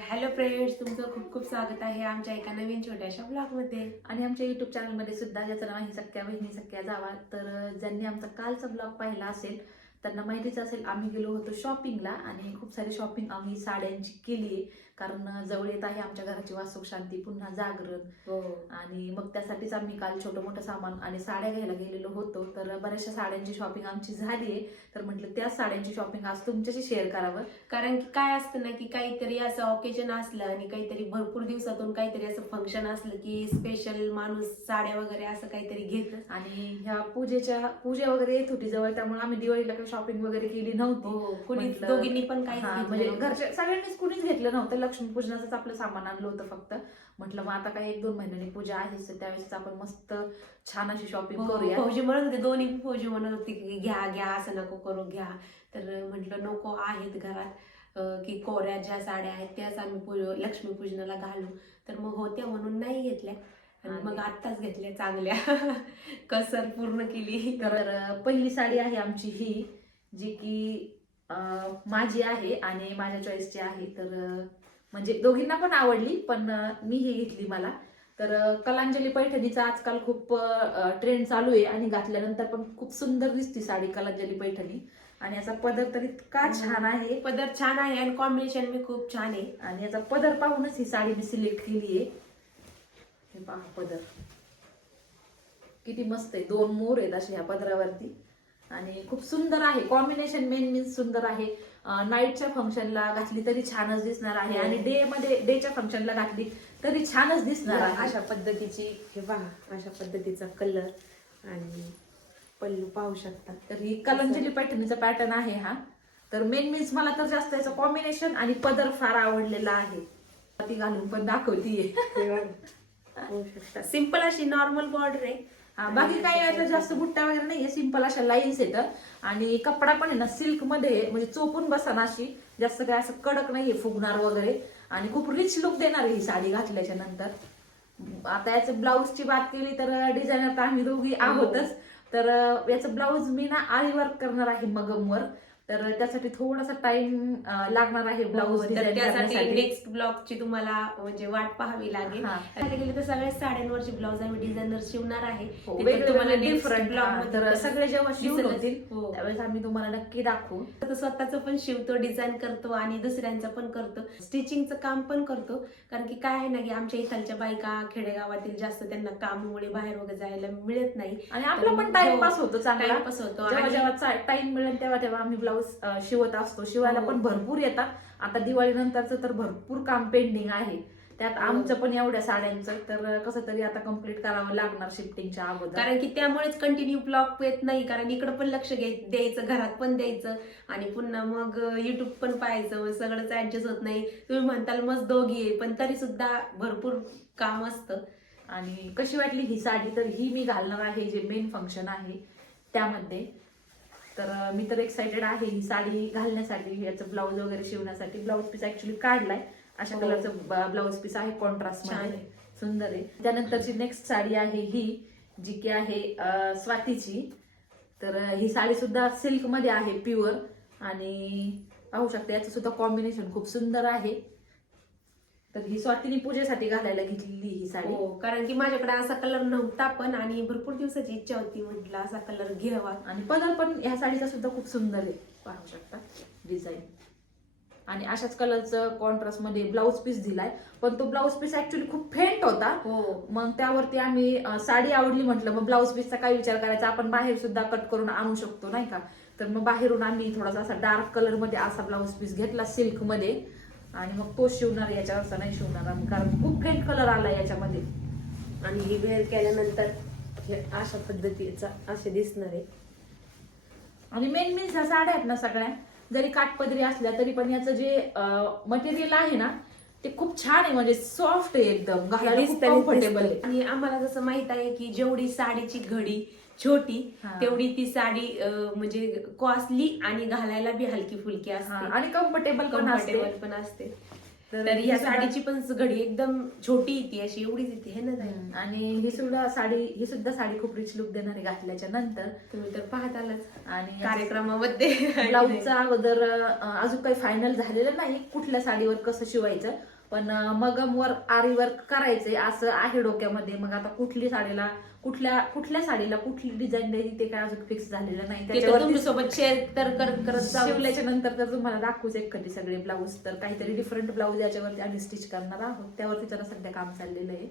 Hello friends तुमचं खूप खूप स्वागत आहे आमच्या एका नवीन छोट्याशा ब्लॉगमध्ये आणि आमच्या युट्यूब चॅनलमध्ये सुद्धा ज्याचं नाव आहे सख्या बहिणी सख्या जावा. तर ज्यांनी आमचा कालचा ब्लॉग पाहिला असेल त्यांना माहितीच असेल आम्ही गेलो होतो शॉपिंगला आणि खूप सारी शॉपिंग आम्ही साड्यांची केली आहे कारण जवळ येत आहे आमच्या घराची वास्तुक शांती पुन्हा जागरण. हो. आणि मग त्यासाठीच आम्ही काल छोटं मोठं सामान आणि साड्या घ्यायला गेलेलो होतो. तर बऱ्याचशा साड्यांची शॉपिंग आमची झाली आहे. तर म्हटलं त्याच साड्यांची शॉपिंग आज तुमच्याशी शेअर करावं. कारण की काय असतं ना की काहीतरी असं ऑकेजन असलं आणि काहीतरी भरपूर दिवसातून काहीतरी असं फंक्शन असलं की स्पेशल माणूस साड्या वगैरे असं काहीतरी घेत. आणि ह्या पूजेच्या पूजा वगैरे येत होती जवळ त्यामुळे आम्ही दिवाळीला काही शॉपिंग वगैरे केली नव्हती. हो दोघींनी पण काही म्हणजे घरच्या सगळ्यांनीच कुणीच घेतलं नव्हतं. लक्ष्मीपूजनाचंच आपलं सामान आणलं होतं फक्त. म्हटलं मग आता काय एक दोन महिन्यांनी पूजा आहेच त्यावेळेस आपण मस्त छान अशी शॉपिंग करूया. फौजी म्हणत होते दोन्ही फौजी म्हणत होते की घ्या घ्या असं नको करू घ्या. तर म्हटलं नको आहेत घरात की कोऱ्या ज्या साड्या आहेत त्याच आम्ही पूज- लक्ष्मीपूजनाला घालू. तर मग होत्या म्हणून नाही घेतल्या. आणि मग आत्ताच घेतल्या चांगल्या. कसर पूर्ण केली. तर पहिली साडी आहे आमची ही जी की माझी आहे आणि माझ्या चॉईसची आहे. तर म्हणजे दोघींना पण आवडली पण मी ही घेतली मला. तर कलांजली पैठणीचा आजकाल खूप ट्रेंड चालू आहे आणि घातल्यानंतर पण खूप सुंदर दिसते साडी कलांजली पैठणी. आणि याचा पदर तर इतका छान आहे. पदर छान आहे आणि कॉम्बिनेशन बी खूप छान आहे. आणि याचा पदर पाहूनच ही साडी मी सिलेक्ट केली आहे. हे पहा पदर. किती मस्त आहे. दोन मोर आहेत असे ह्या पदरावरती. आणि खूप सुंदर आहे. कॉम्बिनेशन मेन मीन सुंदर आहे. नाईटच्या फंक्शनला घातली तरी छानच दिसणार आहे. आणि डे मध्ये डेच्या फंक्शनला घातली तरी छानच दिसणार आहे. अशा पद्धतीची हे पहा अशा पद्धतीचा कलर आणि पल्लू पाहू शकता. तर ही कलंजली पैठणीचा पॅटर्न आहे हा. तर मेन मीन्स मला तर जास्त याचं कॉम्बिनेशन आणि पदर फार आवडलेला आहे. ती घालून पण दाखवतीये. सिंपल अशी नॉर्मल बॉर्डर आहे. हा, बाकी काही याचा जास्त बुट्ट्या वगैरे नाहीये सिंपल अशा लाईन्स येतात. आणि कपडा पण आहे ना सिल्कमध्ये म्हणजे चोपून बसा अशी. जास्त काय असं कडक नाहीये फुगणार वगैरे. आणि खूप रिच लुक देणार ही साडी घातल्याच्या नंतर. आता याचं ब्लाऊजची बात केली तर डिझायनर तर आम्ही दोघी आहोतच. तर याचं ब्लाऊज मी ना आरी वर्क करणार आहे मगमवर. तर त्यासाठी थोडासा टाइम लागणार आहे ब्लाऊज हो, तर त्यासाठी नेक्स्ट ब्लॉगची तुम्हाला म्हणजे वाट पाहावी लागेल. हा. गेले तर सगळ्या साड्यांवरचे ब्लाऊज आम्ही डिझायनर शिवणार आहे. तर तुम्हाला different, ब्लॉग तर सगळे जेव्हा. होतील हो. त्यावेळेस आम्ही तुम्हाला नक्की दाखवू. तो स्वतःच पण शिवतो डिझाईन करतो आणि दुसऱ्यांचं पण करतो. स्टिचिंगचं काम पण करतो. कारण की काय आहे ना की आमच्या इथलच्या बायका खेडेगावातील जास्त त्यांना कामामुळे बाहेर वगैरे जायला मिळत नाही. आणि आपला पण टाइमपास होतो चांगला. टाइमपास होतो. जेव्हा जेव्हा टाइम मिळेल तेव्हा तेव्हा आम्ही ब्लाऊज शिवत असतो. शिवायला हो. पण भरपूर येतात. आता दिवाळी नंतरचं तर भरपूर काम पेंडिंग आहे. त्यात हो. आमचं पण एवढ्या साड्यांचं. तर कसं तरी आता कंप्लीट करावं लागणार शिफ्टिंगच्या अगोदर. कारण की त्यामुळेच कंटिन्यू ब्लॉग येत नाही. कारण इकडं पण लक्ष द्यायचं घरात पण द्यायचं. आणि पुन्हा मग युट्यूब पण पाहायचं. मग सगळंच ऍडजस्ट होत नाही. तुम्ही म्हणताल मस्त दोघी आहे. पण तरी सुद्धा भरपूर काम असतं. आणि कशी वाटली ही साडी? तर ही मी घालणार आहे. जे मेन फंक्शन आहे त्यामध्ये. तर मी तर एक्साइटेड आहे. ही साडी घालण्यासाठी याचं ब्लाऊज वगैरे शिवण्यासाठी ब्लाऊज पीस ऍक्च्युली काढलाय. अशा हो. कलरचं ब्लाऊज पीस आहे कॉन्ट्रास्ट. सुंदर आहे. त्यानंतरची नेक्स्ट साडी आहे ही जी की आहे स्वातीची. तर ही साडी सुद्धा सिल्कमध्ये आहे प्युअर आणि पाहू शकता याचं सुद्धा कॉम्बिनेशन खूप सुंदर आहे. तर ही स्वातीनी पूजेसाठी घालायला घेतलेली ही साडी. हो कारण की माझ्याकडे असा कलर नव्हता पण आणि भरपूर दिवसाची इच्छा होती म्हटलं असा कलर घ्यावा. आणि पदर पण ह्या साडीचा सुद्धा खूप सुंदर आहे पाहू शकता डिझाईन आणि अशाच कलरचं कॉन्ट्रास्टमध्ये ब्लाऊज पीस दिलाय पण तो ब्लाऊज पीस ऍक्च्युली खूप फेंट होता. हो. मग त्यावरती आम्ही साडी आवडली म्हटलं मग ब्लाऊज पीसचा काय विचार करायचा? आपण बाहेर सुद्धा कट करून आणू शकतो नाही का? तर मग बाहेरून आम्ही थोडासा असा डार्क कलरमध्ये असा ब्लाऊज पीस घेतला सिल्कमध्ये. आणि मग तो शिवणार याच्यावरचा नाही शिवणार कारण खूप फेंट कलर आला याच्यामध्ये. आणि ही वेअर केल्यानंतर हे अशा पद्धतीचा असे दिसणार आहे. आणि मेन मीन्स ह्या साड्या आहेत ना सगळ्या. जरी काठपदरी असल्या तरी पण याचं जे मटेरियल आहे ना ते खूप छान आहे. म्हणजे सॉफ्ट आहे एकदम. घालायला. आणि आम्हाला जसं माहीत आहे की जेवढी साडीची घडी छोटी. तेवढी ती साडी म्हणजे कॉस्टली आणि घालायला बी हलकी फुलकी असते. आणि कम्फर्टेबल कम्फर्टेबल पण असते. तर ही या सुद्धा- साडीची पण घडी एकदम छोटी येते अशी एवढीच येते हे ना आणि ही सुद्धा साडी ही सुद्धा साडी खूप रिच लुक देणारी घातल्याच्या नंतर तुम्ही तर पाहत आलाच आणि कार्यक्रमामध्ये. ब्लाऊजचा अगोदर अजून काही फायनल झालेलं नाही कुठल्या साडीवर कसं शिवायचं पण मगमवर आरी वर्क करायचंय असं आहे डोक्यामध्ये. मग आता कुठली साडीला कुठल्या कुठल्या साडीला कुठली डिझाईन द्यायची ते काय अजून फिक्स झालेलं नाही. ते तर त्याच्यावरती तुमच्यासोबत शेअर तर करत शिवल्याच्या नंतर तर तुम्हाला दाखवूच एक कधी सगळे ब्लाऊज तर काहीतरी डिफरंट ब्लाऊज याच्यावरती आम्ही स्टिच करणार आहोत. त्यावरती जरा सध्या काम चाललेलं आहे.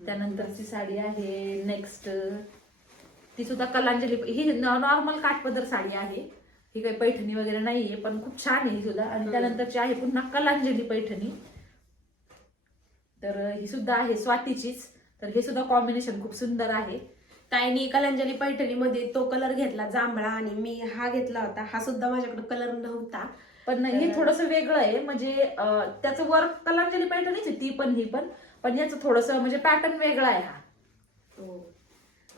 त्यानंतरची साडी आहे नेक्स्ट ती सुद्धा कलांजली ही नॉर्मल काठपदर साडी आहे. ही काही पैठणी वगैरे नाहीये पण खूप छान आहे ही सुद्धा. आणि. त्यानंतरची आहे पुन्हा कलांजली पैठणी. तर ही सुद्धा आहे स्वातीचीच. तर हे सुद्धा कॉम्बिनेशन खूप सुंदर आहे. ताईनी कलांजली पैठणीमध्ये तो कलर घेतला जांभळा आणि मी हा घेतला होता. हा सुद्धा माझ्याकडे कलर नव्हता. पण हे थोडस वेगळं आहे. म्हणजे त्याचं वर्क कलांजली पैठणीच आहे ती पण ही पण. पण याचं थोडस म्हणजे पॅटर्न वेगळा आहे हा. हो.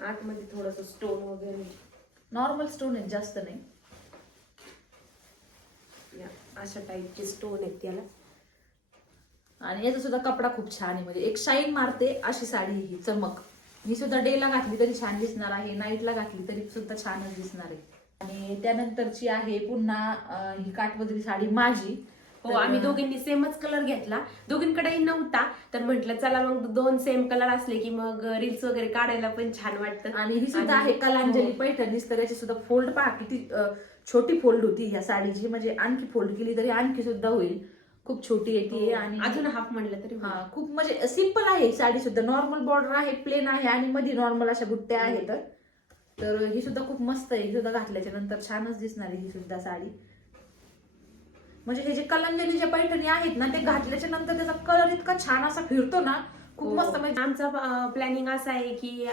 आतमध्ये थोडस स्टोन वगैरे. नॉर्मल स्टोन आहे जास्त नाही. या, अशा टाईपचे स्टोन आहेत त्याला. आणि याचा सुद्धा कपडा खूप छान आहे. म्हणजे एक शाईन मारते अशी साडी ही चमक. ही सुद्धा डेला घातली तरी छान दिसणार आहे नाईटला घातली तरी सुद्धा छानच दिसणार आहे. आणि त्यानंतरची आहे पुन्हा ही काठपदरी साडी माझी. हो आम्ही दोघींनी सेमच कलर घेतला. दोघींकडेही नव्हता तर म्हटलं चला मग दोन सेम कलर असले की मग रील्स वगैरे काढायला पण छान वाटतं. आणि ही सुद्धा आहे कलांजली हो. पैठणीच तर याची सुद्धा फोल्ड पहा किती छोटी फोल्ड होती ह्या साडीची. म्हणजे आणखी फोल्ड केली तरी आणखी सुद्धा होईल. खूप छोटी येते आणि हो. अजून हाफ म्हणलं तरी हा खूप म्हणजे सिंपल आहे ही साडी सुद्धा. नॉर्मल बॉर्डर आहे प्लेन आहे आणि मध्ये नॉर्मल अशा बुट्ट्या आहेत. तर ही सुद्धा खूप मस्त आहे. ही सुद्धा घातल्याच्या नंतर छानच दिसणार आहे ही सुद्धा साडी. म्हणजे हे जे कलंजली जे पैठणी आहेत ना ते घातल्याच्या नंतर त्याचा कलर इतका छान असा फिरतो ना खूप हो. मस्त म्हणजे आमचा प्लॅनिंग असा आहे की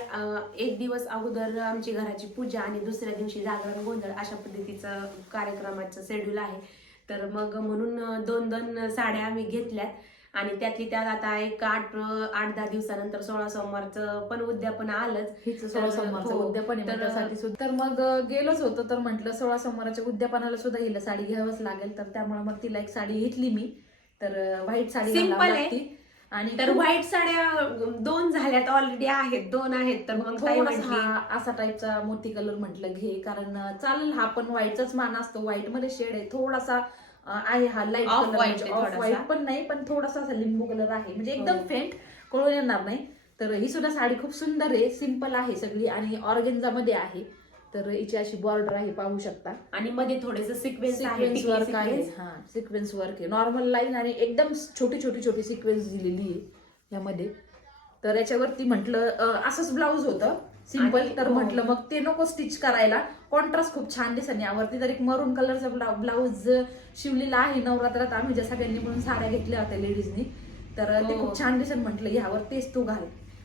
एक दिवस अगोदर आमची घराची पूजा आणि दुसऱ्या दिवशी जागरण गोंधळ अशा पद्धतीचं कार्यक्रमाचं शेड्यूल आहे. तर मग म्हणून दोन दोन साड्या आम्ही घेतल्यात. आणि त्यातली त्यात आता एक आठ आठ दहा दिवसानंतर सोळा सोमवारचं पण उद्यापन आलंच. सोळा सोमवारचं हो. उद्यापन तर- मग त्यासाठी सुद्धा. तर मग अं, गेलोच होतो तर म्हटलं सोळा सोमवाराच्या उद्यापनाला सुद्धा हिला साडी घ्यावंच लागेल. तर त्यामुळे मग तिला एक साडी घेतली मी. तर व्हाईट साडी घालावी आहे. आणि तर व्हाईट साड्या दोन झाल्यात ऑलरेडी आहेत दोन आहेत. तर मग म्हटली हा असा टाईपचा मोती कलर म्हटलं घे. कारण चालेल हा पण व्हाईटचाच मान असतो. व्हाईटमध्ये शेड आहे. थोडासा आहे हा लाइट कलर. व्हाईट पण नाही पण थोडासा असा लिंबू कलर आहे. म्हणजे एकदम. फेंट कळून येणार नाही. तर ही सुद्धा साडी खूप सुंदर आहे सिंपल आहे सगळी आणि ऑर्गेन्झा मध्ये आहे. तर हिची अशी बॉर्डर आहे पाहू शकता. आणि मध्ये थोडेस सिक्वेन्स सिक्वेन्स वर्क आहे. हा सिक्वेन्स वर्क आहे. नॉर्मल लाईन आणि एकदम छोटी छोटी छोटी सिक्वेन्स दिलेली आहे यामध्ये. तर याच्यावरती म्हटलं असंच ब्लाऊज होतं. सिंपल तर हो. म्हटलं मग ते नको स्टिच करायला. कॉन्ट्रास्ट खूप छान दिसेल यावरती तर एक मरून कलरचा ब्लाऊज शिवलेला आहे नवरात्रात आम्ही ज्या सगळ्यांनी म्हणून साड्या घेतल्या होत्या लेडीजनी तर ते हो. खूप छान दिसेल म्हटलं ह्यावर तेच तू घाल.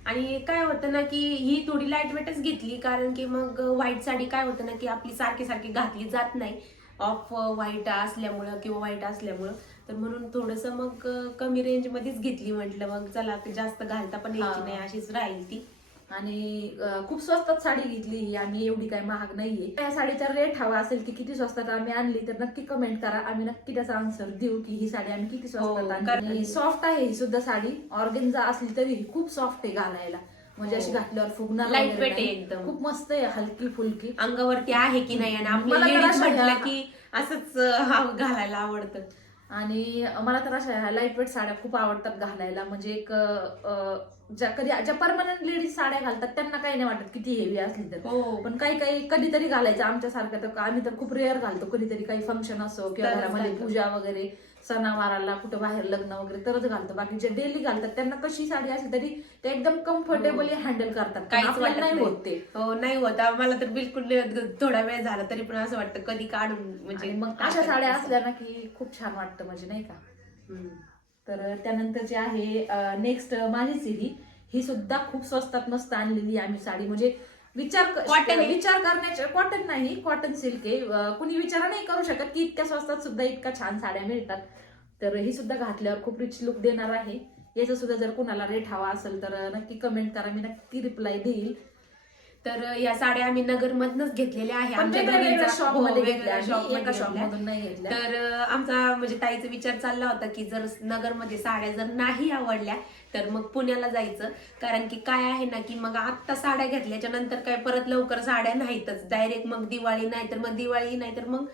आणि काय होतं ना की ही थोडी लाइट वेटच घेतली कारण की मग व्हाईट साडी काय होतं ना की आपली सारखी सारखी घातली जात नाही. ऑफ व्हाईट असल्यामुळं किंवा व्हाईट असल्यामुळं. तर म्हणून थोडस मग कमी रेंज मध्येच घेतली म्हटलं मग चला जास्त घालता पण यायची. नाही अशीच राहील ती. आणि खूप स्वस्तात साडी घेतली ही आम्ही एवढी काय महाग नाहीये. या साडीचा रेट हवा असेल की किती स्वस्तात आम्ही आणली तर नक्की कमेंट करा. आम्ही नक्की त्याचा आन्सर देऊ की ही साडी आम्ही किती हो, स्वस्तात आणली. सॉफ्ट आहे ही सुद्धा साडी. ऑर्गेन्झा असली तरी ही खूप सॉफ्ट आहे घालायला. म्हणजे हो. अशी घातल्यावर फुगणार आहे नाही. एकदम. खूप मस्त आहे हलकी फुलकी. अंगावरती आहे की नाही? आणि की असंच घालायला आवडतं. आणि मला तर अशा लाइट वेट साड्या खूप आवडतात घालायला. म्हणजे एक ज्या कधी ज्या परमनंट लेडीज साड्या घालतात त्यांना काही नाही वाटत किती हेवी असली तर. हो. पण काही काही कधीतरी घालायचं. आमच्या सारखं तर आम्ही तर खूप रेअर घालतो. कधीतरी काही फंक्शन असो किंवा तरच घरामध्ये घालतो. पूजा वगैरे सणावाराला कुठं बाहेर लग्न वगैरे तरच घालतो. बाकी जे डेली घालतात त्यांना कशी साडी असली तरी ते एकदम कम्फर्टेबली हँडल करतात. पण काहीच आपल्याला वाटत नाही नाही. होत ते. हो नाही होत. मला तर बिलकुल थोडा वेळ झाला तरी पण असं वाटतं कधी काढून म्हणजे आणि मग अशा साड्या असल्या ना की खूप छान वाटतं म्हणजे नाही का? हम्म. तर त्यानंतर जे आहे नेक्स्ट माझीच आहे ही सुद्धा खूप स्वस्तात मस्त आणलेली आहे आम्ही साडी. म्हणजे विचार क- Cotton आहे? विचार करण्याचे कॉटन नाही कॉटन सिल्क आहे. कुणी विचार नाही करू शकत की इतक्या स्वस्तात सुद्धा इतक्या छान साड्या मिळतात. तर ही सुद्धा घातल्यावर खूप रिच लुक देणार आहे. याचा सुद्धा जर कुणाला रेट हवा असेल तर नक्की कमेंट करा. मी नक्की रिप्लाय देईल. तर या साड्या आम्ही नगर मधनच घेतलेल्या आहे. आमच्या वेगळ्या वेगळ्या दोघींचा- शॉप हो, घेतल्या. नाही घेतल्या. तर आमचा म्हणजे ताईचा विचार चालला होता की जर नगरमध्ये साड्या जर नाही आवडल्या तर मग पुण्याला जायचं. कारण की काय आहे ना की मग आत्ता साड्या घेतल्याच्या नंतर काय परत लवकर साड्या नाहीतच. डायरेक्ट मग दिवाळी नाही तर मग दिवाळी नाही तर मग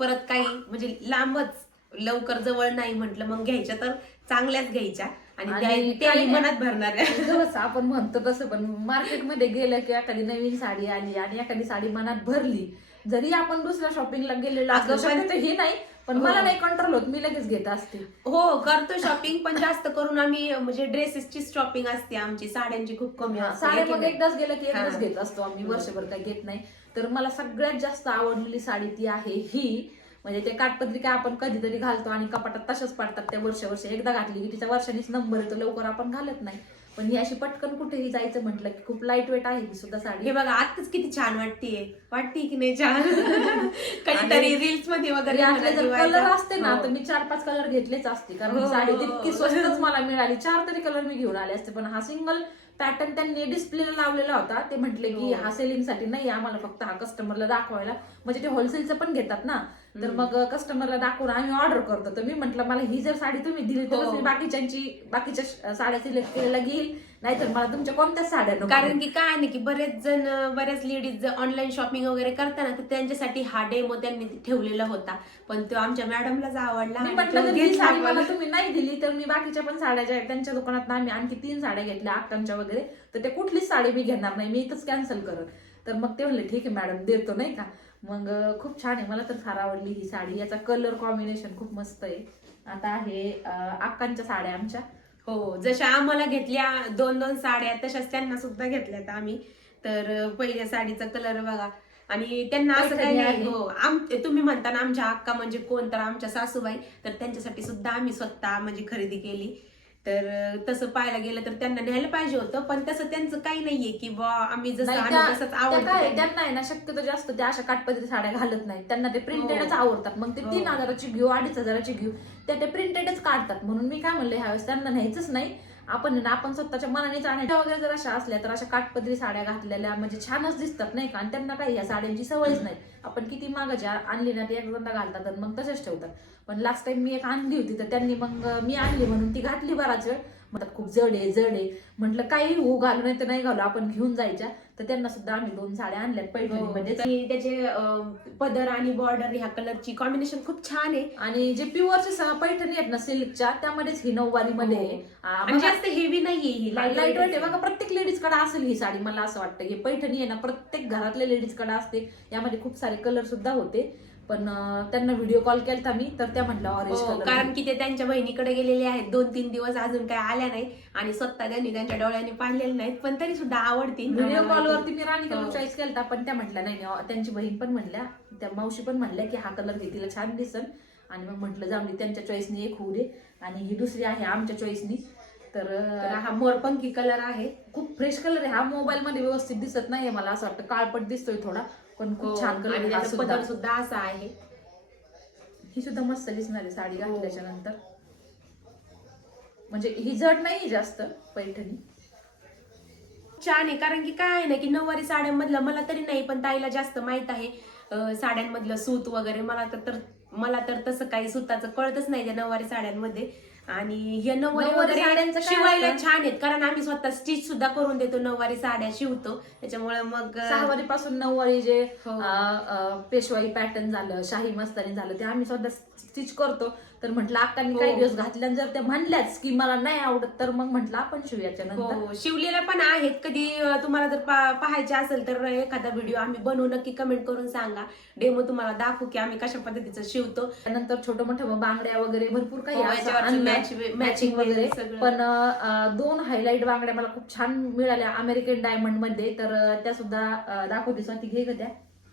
परत काही म्हणजे लांबच लवकर जवळ नाही म्हटलं मग घ्यायच्या तर चांगल्याच घ्यायच्या. आणि आणि त्या-? मनात भरणार आहे जसं आपण म्हणतो तसं पण मार्केटमध्ये गेलं की एखादी नवीन साडी आली आणि एखादी साडी मनात भरली जरी आपण दुसऱ्या शॉपिंगला गेलेलो अगं असलो पण- शक्यतो हे नाही पण हो. मला नाही कंट्रोल होत मी लगेच घेत असते हो करतो शॉपिंग पण जास्त करून आम्ही म्हणजे ड्रेसेसची शॉपिंग असते आमची साड्यांची खूप कमी असते साड्या मग? एकदाच गेलं की एकदाच. घेत असतो आम्ही वर्षभर काय घेत नाही तर मला सगळ्यात जास्त आवडलेली साडी ती आहे ही म्हणजे ते काठपदरी काय आपण कधीतरी घालतो आणि कपाटात तशाच पडतात त्या वर्ष वर्ष एकदा घातली की तिच्या वर्षानीच नंबर येतो लवकर आपण घालत नाही पण ही अशी पटकन कुठेही जायचं म्हटलं की खूप लाइट वेट आहे ही सुद्धा साडी हे बघा आताच किती छान वाटतीये वाटते की नाही छान कधीतरी रील्समध्ये वगैरे. कलर असते ना हो. तर मी चार पाच कलर घेतलेच असते कारण ही हो. साडी तितकी स्वस्तच मला मिळाली चार तरी कलर मी घेऊन आले असते पण हा सिंगल पॅटर्न त्यांनी डिस्प्लेला लावलेला होता. ते म्हटले की हो. हा सेलिंगसाठी नाही आम्हाला फक्त हा कस्टमरला दाखवायला. म्हणजे ते होलसेलचं पण घेतात ना. तर मग कस्टमरला दाखवून आम्ही ऑर्डर करतो. तर मी म्हटलं मला ही जर साडी तुम्ही दिली तर हो. मी बाकीच्यांची बाकीच्या साड्या सिलेक्ट केलेल्या घेईल. नाहीतर मला तुमच्या कोणत्याच साड्या नको. कारण की काय नाही की बरेच जण बऱ्याच लेडीज ऑनलाईन शॉपिंग वगैरे करताना तर त्यांच्यासाठी हा डेमो त्यांनी ठेवलेला होता. पण तो आमच्या मॅडमलाच आवडला मी म्हटलं ही साडी. मला तुम्ही नाही दिली तर मी बाकीच्या पण साड्या ज्या आहेत त्यांच्या दुकानात आम्ही आणखी तीन साड्या घेतल्या अक्कांच्या वगैरे. तर ते कुठलीच साडी मी घेणार नाही मी इथंच कॅन्सल करत. तर मग ते म्हणले ठीक आहे मॅडम देतो नाही का? मग खूप छान आहे मला तर फार आवडली ही साडी. याचा कलर कॉम्बिनेशन खूप मस्त आहे. आता आहे अक्कांच्या साड्या आमच्या. हो जशा आम्हाला घेतल्या दोन दोन साड्या तशाच त्यांना सुद्धा घेतल्यात आम्ही. तर पहिल्या साडीचा कलर बघा. आणि त्यांना असं काही नाही. हो आम तुम्ही म्हणता ना आमच्या अक्का म्हणजे कोण? तर आमच्या सासूबाई. तर त्यांच्यासाठी सुद्धा आम्ही स्वतः म्हणजे खरेदी केली. तर तसं पाहायला गेलं तर त्यांना न्यायला पाहिजे होतं पण तसं त्यांचं काही नाहीये की बा आम्ही जसं नाही, आणू त्या- तसंच त्या काय आहे, आवडतं त्यांना आहे ना शक्यतो जास्त त्या अशा काटपदरी साड्या घालत नाहीत. त्यांना ते प्रिंटेडच हो. आवडतात. मग ते हो. तीन हजाराची घेऊ अडीच हजाराची घेऊ त्या ते प्रिंटेडच काढतात. म्हणून मी काय म्हणले ह्यावेळेस त्यांना न्यायचंच नाही. आपण आहे ना आपण स्वतःच्या मनानेच आणायच्या वगैरे जर अशा असल्या तर अशा काटपदरी साड्या घातलेल्या म्हणजे छानच दिसतात नाही का? आणि त्यांना काही या साड्यांची सवयच नाही. आपण किती मागाच्या आणली ना ती एकदा घालतात आणि मग तसेच ठेवतात. पण लास्ट टाइम मी एक आणली होती तर त्यांनी मग मी आणली म्हणून ती घातली बराच वेळ. म्हणतात खूप जड आहे जड आहे. म्हटलं काही हो घालू नाही तर नाही घालू आपण घेऊन जायच्या. तर त्यांना सुद्धा आम्ही दोन साड्या आणल्यात पैठणीमध्ये. हो. आणि त्याचे अं, पदर आणि बॉर्डर ह्या कलरची कॉम्बिनेशन खूप छान आहे. आणि जे प्युअरचे सहा पैठणी आहेत ना सिल्कच्या त्यामध्येच ही नऊवारी मध्ये. हो. आणि जास्त हेवी नाहीये ही. लाइट लाइट वेट आहे. बघा प्रत्येक लेडीजकडे असेल ही साडी मला असं वाटतं. ही पैठणी आहे ना प्रत्येक घरातल्या लेडीजकडे असते. यामध्ये खूप सारे कलर सुद्धा होते. पण त्यांना व्हिडिओ कॉल केलता मी तर त्या म्हटल्या ऑरेंज कलर कारण की ते त्यांच्या बहिणीकडे गेलेले आहेत. दोन तीन दिवस अजून काय आल्या नाही आणि स्वतः त्यांनी त्यांच्या डोळ्यांनी पाहिलेले नाहीत पण तरी सुद्धा आवडतील व्हिडिओ कॉलवरती मी राणी कलर. चॉईस केलता पण त्या म्हटल्या नाही त्यांची बहीण पण म्हणल्या त्या मावशी पण म्हणल्या की हा कलर घे तिला छान दिसन आणि मग म्हटलं जाऊ दे त्यांच्या चॉईसनी एक होऊ दे. आणि ही दुसरी आहे आमच्या चॉईसनी तर हा मोरपंखी कलर आहे. खूप फ्रेश कलर आहे. हा मोबाईल मध्ये व्यवस्थित दिसत नाहीये मला असं वाटतं. काळपट दिसतोय थोडा. पण खूप छान कलर आणि हा त्याचा सुद्धा पदर सुद्धा असा आहे. ही सुद्धा मस्त दिसणार आहे साडी हो. घातल्याच्या नंतर. म्हणजे ही जड नाही जास्त पैठणी. छान आहे कारण की काय आहे ना की नऊवारी साड्यांमधलं मला तरी नाही पण ताईला जास्त माहीत आहे अं, साड्यांमधलं सूत वगैरे. मला तर तर मला तर तसं काही सुताचं कळतच नाही त्या नऊवारी साड्यांमध्ये. आणि या नऊवारी नऊवारी वगैरे साड्यांचं काय शिवायला असतं? छान आहेत कारण आम्ही स्वतः स्टिच सुद्धा करून देतो नऊवारी साड्या शिवतो त्याच्यामुळे मग सहावारी पासून नऊवारी जे हो. अं, अं, पेशवाई पॅटर्न झालं शाही मस्तानी झालं ते आम्ही स्वतः स्टिच करतो तर म्हटलं अक्कांनी हो. काही दिवस घातल्या जर त्या म्हणल्याच की मला नाही आवडत तर मग म्हटलं आपण शिवयाच्या नंतर हो. शिवलेल्या पण आहेत. कधी तुम्हाला जर पाहायचे असेल तर एखादा व्हिडिओ आम्ही बनवू नक्की कमेंट करून सांगा. डेमो तुम्हाला दाखवू की आम्ही कशा पद्धतीचं शिवतो. त्यानंतर छोटं मोठं बांगड्या वगैरे भरपूर काही हो, मॅचिंग वगैरे. पण दोन हायलाइट बांगड्या मला खूप छान मिळाल्या. अमेरिकन डायमंडमध्ये. तर त्या सुद्धा दाखवते स्वाती घे त्या.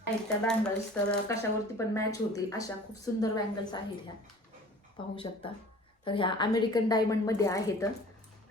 आहेत त्या बँगल्स तर कशावरती पण मॅच होतील. अशा खूप सुंदर बँगल्स आहेत ह्या. पाहू शकता. तर ह्या अमेरिकन डायमंडमध्ये आहेत.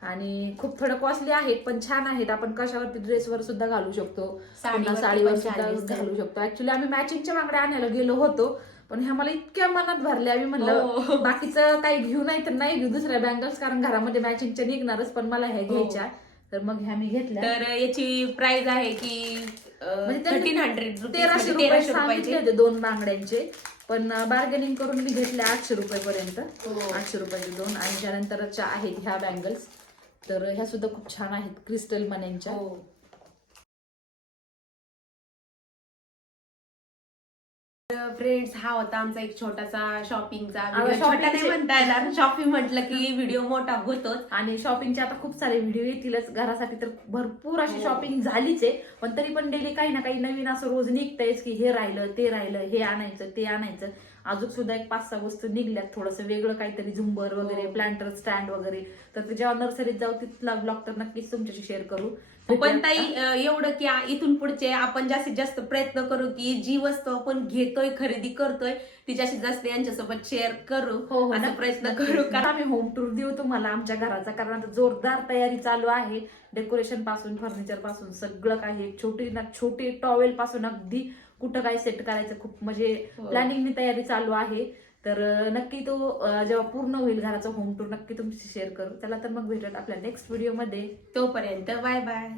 आणि खूप थोडं कॉस्टली आहेत पण छान आहेत. आपण कशावरती ड्रेसवर सुद्धा घालू शकतो. पुन्हा साडीवर सुद्धा. घालू शकतो. ऍक्च्युली आम्ही मॅचिंगच्या बांगड्या आणायला गेलो होतो पण ह्या मला इतक्या मनात भरल्या. आम्ही म्हणलं हो. बाकीचं काही घेऊ नाही तर नाही घेऊ दुसऱ्या बँगल्स कारण घरामध्ये मॅचिंगच्या निघणारच पण मला ह्या हो. घ्यायच्या. तर मग ह्या मी घेतल्या. तर याची प्राइस आहे की म्हणजे थर्टीन हंड्रेड तेराशे रुपये सांगितले होते दोन बांगड्यांचे. पण बार्गेनिंग करून मी घेतले आठशे रुपयेपर्यंत. हो. आठशे रुपयाचे दोन. आणि त्यानंतरच्या आहेत ह्या बँगल्स तर ह्या सुद्धा खूप छान आहेत क्रिस्टल मण्यांच्या फ्रेंड्स हा होता आमचा एक छोटासा शॉपिंगचा आता व्हिडिओ छोटा नाही shoppingचे- म्हणता येणार शॉपिंग म्हटलं की व्हिडिओ मोठा होतोच. आणि शॉपिंगचे आता खूप सारे व्हिडिओ येतीलच. घरासाठी तर भरपूर अशी हो. शॉपिंग झालीच आहे. पण तरी पण डेली काही ना काही नवीन असं रोज निघतंयच की हे राहिलं ते राहिलं हे आणायचं ते आणायचं. अजून सुद्धा एक पाच सहा वस्तू निघल्यात. थोडंसं वेगळं काहीतरी झुंबर वगैरे हो. प्लांटर स्टँड वगैरे. तर ते जेव्हा नर्सरीत जाऊ तिथला ब्लॉग तर नक्कीच तुमच्याशी शेअर करू. पण ताई एवढं की इथून पुढचे आपण जास्तीत जास्त प्रयत्न करू की जी वस्तू आपण घेतोय खरेदी करतोय ती जास्तीत जास्त यांच्यासोबत शेअर करू. हो हो प्रयत्न. करू. कारण आम्ही होम टूर देऊ तुम्हाला आमच्या घराचा कारण आता जोरदार तयारी चालू आहे. डेकोरेशनपासून फर्निचरपासून सगळं काही छोटी ना छोटी टॉवेल पासून अगदी कुठं काय सेट करायचं खूप म्हणजे हो. प्लॅनिंगनी तयारी चालू आहे. तर नक्की तो जेव्हा पूर्ण होईल घराचा होम टूर नक्की तुमची शेअर करू. चला तर मग भेटत आपल्या नेक्स्ट व्हिडिओमध्ये तोपर्यंत बाय बाय